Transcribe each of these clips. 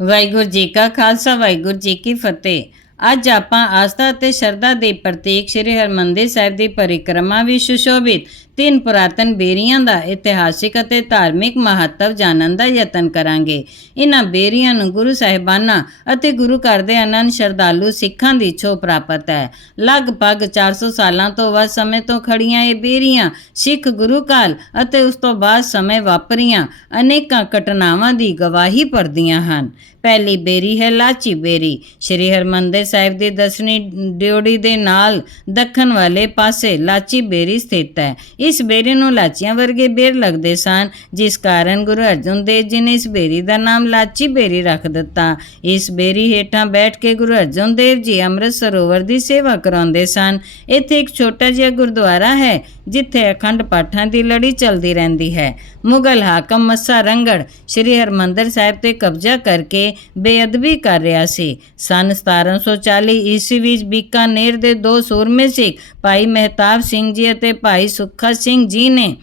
ਵਾਹਿਗੁਰੂ ਜੀ ਕਾ ਖਾਲਸਾ, ਵਾਹਿਗੁਰੂ ਜੀ ਕੀ ਫਤਿਹ। ਅੱਜ ਆਪਾਂ ਆਸਥਾ ਅਤੇ ਸ਼ਰਧਾ ਦੇ ਪ੍ਰਤੀਕ ਸ੍ਰੀ ਹਰਮੰਦਰ ਸਾਹਿਬ ਦੀ ਪਰਿਕਰਮਾ ਵੀ ਸੁਸ਼ੋਭਿਤ ਤਿੰਨ ਪੁਰਾਤਨ ਬੇਰੀਆਂ ਦਾ ਇਤਿਹਾਸਿਕ ਅਤੇ ਧਾਰਮਿਕ ਮਹੱਤਵ ਜਾਣਨ ਦਾ ਯਤਨ ਕਰਾਂਗੇ। ਇਹਨਾਂ ਬੇਰੀਆਂ ਨੂੰ ਗੁਰੂ ਸਾਹਿਬਾਨਾਂ ਅਤੇ ਗੁਰੂ ਘਰ ਦੇ ਅਨੰਦ ਸ਼ਰਧਾਲੂ ਸਿੱਖਾਂ ਦੀ ਛੋ ਪ੍ਰਾਪਤ ਹੈ। ਲਗਭਗ 400 ਸਾਲਾਂ ਤੋਂ ਵੱਧ ਸਮੇਂ ਤੋਂ ਖੜੀਆਂ ਇਹ ਬੇਰੀਆਂ ਸਿੱਖ ਗੁਰੂ ਕਾਲ ਅਤੇ ਉਸ ਤੋਂ ਬਾਅਦ ਸਮੇਂ ਵਾਪਰੀਆਂ ਅਨੇਕਾਂ ਘਟਨਾਵਾਂ ਦੀ ਗਵਾਹੀ ਭਰਦੀਆਂ ਹਨ। ਪਹਿਲੀ ਬੇਰੀ ਹੈ ਲਾਚੀ ਬੇਰੀ। ਸ਼੍ਰੀ ਹਰਮੰਦਰ ਸਾਹਿਬ ਦੀ ਦਸਵੀਂ ਡਿਉੜੀ ਦੇ ਨਾਲ ਦੱਖਣ ਵਾਲੇ ਪਾਸੇ ਲਾਚੀ ਬੇਰੀ ਸਥਿਤ ਹੈ। ਇਸ ਬੇਰੀ ਨੂੰ ਲਾਚੀਆਂ ਵਰਗੇ ਬੇਰ ਲੱਗਦੇ ਸਨ, ਜਿਸ ਕਾਰਨ ਗੁਰੂ ਅਰਜਨ ਦੇਵ ਜੀ ਨੇ ਇਸ ਬੇਰੀ ਦਾ ਨਾਮ ਲਾਚੀ ਬੇਰੀ ਰੱਖ ਦਿੱਤਾ। ਇਸ ਬੇਰੀ ਹੇਠਾਂ ਬੈਠ ਕੇ ਗੁਰੂ ਅਰਜਨ ਦੇਵ ਜੀ ਅੰਮ੍ਰਿਤ ਸਰੋਵਰ ਦੀ ਸੇਵਾ ਕਰਾਉਂਦੇ ਸਨ। ਇੱਥੇ ਇੱਕ ਛੋਟਾ ਜਿਹਾ ਗੁਰਦੁਆਰਾ ਹੈ ਜਿੱਥੇ ਅਖੰਡ ਪਾਠਾਂ ਦੀ ਲੜੀ ਚੱਲਦੀ ਰਹਿੰਦੀ ਹੈ। ਮੁਗਲ ਹਾਕਮ ਮੱਸਾ ਰੰਗੜ ਸ੍ਰੀ ਹਰਮੰਦਰ ਸਾਹਿਬ ਤੇ ਕਬਜ਼ਾ ਕਰਕੇ ਬੇਅਦਬੀ ਕਰ ਰਿਹਾ ਸੀ। ਸਨ 1740 ਈਸਵੀ ਵਿੱਚ ਬੀਕਾਨੇਰ ਦੇ ਦੋ ਸੂਰਮੇ ਸਿੱਖ ਭਾਈ ਮਹਿਤਾਬ ਸਿੰਘ ਜੀ ਅਤੇ ਭਾਈ ਸੁੱਖਾ ਸਿੰਘ ਜੀ ਨੇ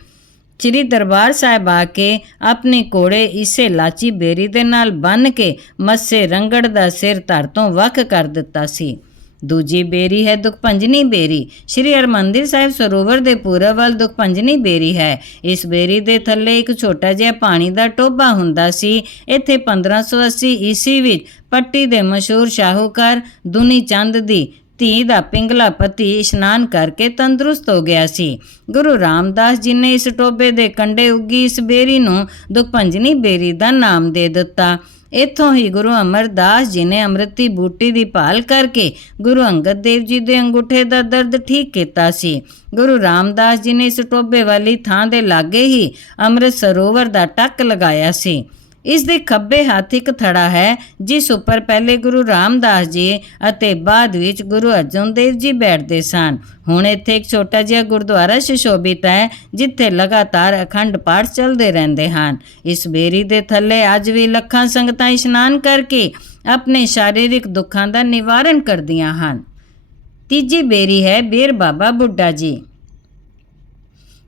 ਸ੍ਰੀ ਦਰਬਾਰ ਸਾਹਿਬ ਆ ਕੇ ਆਪਣੇ ਘੋੜੇ ਇਸੇ ਲਾਚੀ ਬੇਰੀ ਦੇ ਨਾਲ ਬੰਨ ਕੇ ਮੱਸੇ ਰੰਗੜ ਦਾ ਸਿਰ ਧਰ ਤੋਂ ਵੱਖ ਕਰ ਦਿੱਤਾ ਸੀ। ਦੂਜੀ ਬੇਰੀ ਹੈ ਦੁਖਪੰਜਨੀ ਬੇਰੀ। ਸ਼੍ਰੀ ਹਰਮੰਦਰ ਸਾਹਿਬ ਸਰੋਵਰ ਦੇ ਪੂਰਬ ਵੱਲ ਦੁਖਪੰਜਨੀ ਬੇਰੀ ਹੈ। ਇਸ ਬੇਰੀ ਦੇ ਥੱਲੇ ਇੱਕ ਛੋਟਾ ਜਿਹਾ ਪਾਣੀ ਦਾ ਟੋਭਾ ਹੁੰਦਾ ਸੀ। ਇੱਥੇ 1580 ਈਸਵੀ ਵਿੱਚ ਪੱਟੀ ਦੇ ਮਸ਼ਹੂਰ ਸ਼ਾਹੂਕਾਰ ਦੁਨੀ ਚੰਦ ਦੀ ਧੀ ਦਾ ਪਿੰਗਲਾ ਪਤੀ ਇਸ਼ਨਾਨ ਕਰਕੇ ਤੰਦਰੁਸਤ ਹੋ ਗਿਆ ਸੀ। ਗੁਰੂ ਰਾਮਦਾਸ ਜੀ ਨੇ ਇਸ ਟੋਬੇ ਦੇ ਕੰਢੇ ਉੱਗੀ ਇਸ ਬੇਰੀ ਨੂੰ ਦੁਖਪੰਜਨੀ ਬੇਰੀ ਦਾ ਨਾਮ ਦੇ ਦਿੱਤਾ। ਇੱਥੋਂ ਹੀ ਗੁਰੂ ਅਮਰਦਾਸ ਜੀ ਨੇ ਅੰਮ੍ਰਿਤੀ ਬੂਟੀ ਦੀ ਭਾਲ ਕਰਕੇ ਗੁਰੂ ਅੰਗਦ ਦੇਵ ਜੀ ਦੇ ਅੰਗੂਠੇ ਦਾ ਦਰਦ ਠੀਕ ਕੀਤਾ ਸੀ। ਗੁਰੂ ਰਾਮਦਾਸ ਜੀ ਨੇ ਇਸ ਟੋਬੇ ਵਾਲੀ ਥਾਂ ਦੇ ਲਾਗੇ ਹੀ ਅੰਮ੍ਰਿਤ ਸਰੋਵਰ ਦਾ ਟੱਕ ਲਗਾਇਆ ਸੀ। ਇਸ ਦੇ ਖੱਬੇ ਹੱਥ ਇੱਕ ਥੜਾ ਹੈ, ਜਿਸ ਉੱਪਰ ਪਹਿਲੇ ਗੁਰੂ ਰਾਮਦਾਸ ਜੀ ਅਤੇ ਬਾਅਦ ਵਿੱਚ ਗੁਰੂ ਅਰਜਨ ਦੇਵ ਜੀ ਬੈਠਦੇ ਸਨ। ਹੁਣ ਇੱਥੇ ਇੱਕ ਛੋਟਾ ਜਿਹਾ ਗੁਰਦੁਆਰਾ ਸੁਸ਼ੋਭਿਤ ਹੈ, ਜਿੱਥੇ ਲਗਾਤਾਰ ਅਖੰਡ ਪਾਠ ਚੱਲਦੇ ਰਹਿੰਦੇ ਹਨ। ਇਸ ਬੇਰੀ ਦੇ ਥੱਲੇ ਅੱਜ ਵੀ ਲੱਖਾਂ ਸੰਗਤਾਂ ਇਸ਼ਨਾਨ ਕਰਕੇ ਆਪਣੇ ਸ਼ਾਰੀਰਿਕ ਦੁੱਖਾਂ ਦਾ ਨਿਵਾਰਨ ਕਰਦੀਆਂ ਹਨ। ਤੀਜੀ ਬੇਰੀ ਹੈ ਬੇਰ ਬਾਬਾ ਬੁੱਢਾ ਜੀ।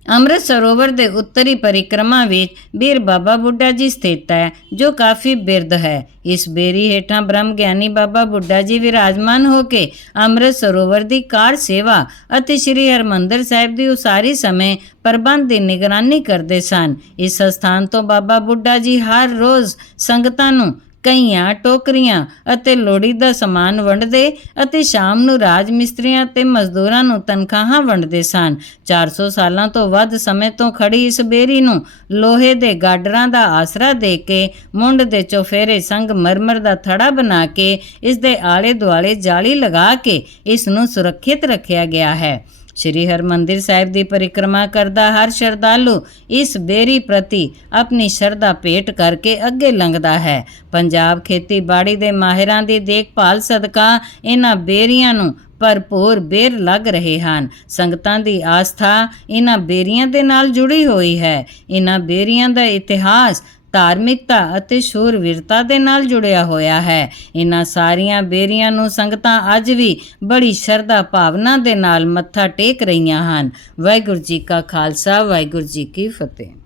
ਅੰਮ੍ਰਿਤ ਸਰੋਵਰ ਦੇ ਉੱਤਰੀ ਪਰਿਕਰਮਾ ਵਿੱਚ ਬੀਰ ਬਾਬਾ ਬੁੱਢਾ ਜੀ ਸਥਿਤ ਹੈ, ਜੋ ਕਾਫੀ ਬਿਰਧ ਹੈ। ਇਸ ਬੇਰੀ ਹੇਠਾਂ ਬ੍ਰਹਮ ਗਿਆਨੀ ਬਾਬਾ ਬੁੱਢਾ ਜੀ ਵਿਰਾਜਮਾਨ ਹੋ ਕੇ ਅੰਮ੍ਰਿਤ ਸਰੋਵਰ ਦੀ ਕਾਰ ਸੇਵਾ ਅਤੇ ਸ੍ਰੀ ਹਰਮੰਦਰ ਸਾਹਿਬ ਦੀ ਉਸਾਰੀ ਸਮੇਂ ਪ੍ਰਬੰਧ ਦੀ ਨਿਗਰਾਨੀ ਕਰਦੇ ਸਨ। ਇਸ ਸਥਾਨ ਤੋਂ ਬਾਬਾ ਬੁੱਢਾ ਜੀ ਹਰ ਰੋਜ਼ ਸੰਗਤਾਂ ਨੂੰ ਕਈਆਂ ਟੋਕਰੀਆਂ ਅਤੇ ਲੋੜੀ ਦਾ ਸਮਾਨ ਵੰਡਦੇ ਅਤੇ ਸ਼ਾਮ ਨੂੰ ਰਾਜ ਮਿਸਤਰੀਆਂ ਤੇ ਮਜ਼ਦੂਰਾਂ ਨੂੰ ਤਨਖਾਹਾਂ ਵੰਡਦੇ ਸਨ। 400 ਸਾਲਾਂ ਤੋਂ ਵੱਧ ਸਮੇਂ ਤੋਂ ਖੜੀ ਇਸ ਬੇਰੀ ਨੂੰ ਲੋਹੇ ਦੇ ਗਾਡਰਾਂ ਦਾ ਆਸਰਾ ਦੇ ਕੇ, ਮੁੰਡ ਦੇ ਚੋਫੇਰੇ ਸੰਗ ਮਰਮਰ ਦਾ ਥੜਾ ਬਣਾ ਕੇ ਇਸ ਦੇ ਆਲੇ ਦੁਆਲੇ ਜਾਲੀ ਲਗਾ ਕੇ ਇਸ ਨੂੰ ਸੁਰੱਖਿਅਤ ਰੱਖਿਆ ਗਿਆ ਹੈ। ਸ਼੍ਰੀ ਹਰਮੰਦਰ ਸਾਹਿਬ ਦੀ ਪਰਿਕਰਮਾ ਕਰਦਾ ਹਰ ਸ਼ਰਧਾਲੂ ਇਸ ਬੇਰੀ ਪ੍ਰਤੀ ਆਪਣੀ ਸ਼ਰਧਾ ਭੇਟ ਕਰਕੇ ਅੱਗੇ ਲੰਘਦਾ ਹੈ। ਪੰਜਾਬ ਖੇਤੀਬਾੜੀ ਦੇ ਮਾਹਿਰਾਂ ਦੀ ਦੇਖਭਾਲ ਸਦਕਾ ਇਹਨਾਂ ਬੇਰੀਆਂ ਨੂੰ ਭਰਪੂਰ ਬੇਰ ਲੱਗ ਰਹੇ ਹਨ। ਸੰਗਤਾਂ ਦੀ ਆਸਥਾ ਇਹਨਾਂ ਬੇਰੀਆਂ ਦੇ ਨਾਲ ਜੁੜੀ ਹੋਈ ਹੈ। ਇਹਨਾਂ ਬੇਰੀਆਂ ਦਾ ਇਤਿਹਾਸ ਧਾਰਮਿਕਤਾ ਅਤੇ ਸ਼ੂਰਵੀਰਤਾ ਦੇ ਨਾਲ ਜੁੜਿਆ ਹੋਇਆ ਹੈ। ਇਹਨਾਂ ਸਾਰੀਆਂ ਬੇਰੀਆਂ ਨੂੰ ਸੰਗਤਾਂ ਅੱਜ ਵੀ ਬੜੀ ਸ਼ਰਧਾ ਭਾਵਨਾ ਦੇ ਨਾਲ ਮੱਥਾ ਟੇਕ ਰਹੀਆਂ ਹਨ। ਵਾਹਿਗੁਰੂ ਜੀ ਕਾ ਖਾਲਸਾ, ਵਾਹਿਗੁਰੂ ਜੀ ਕੀ ਫਤਿਹ।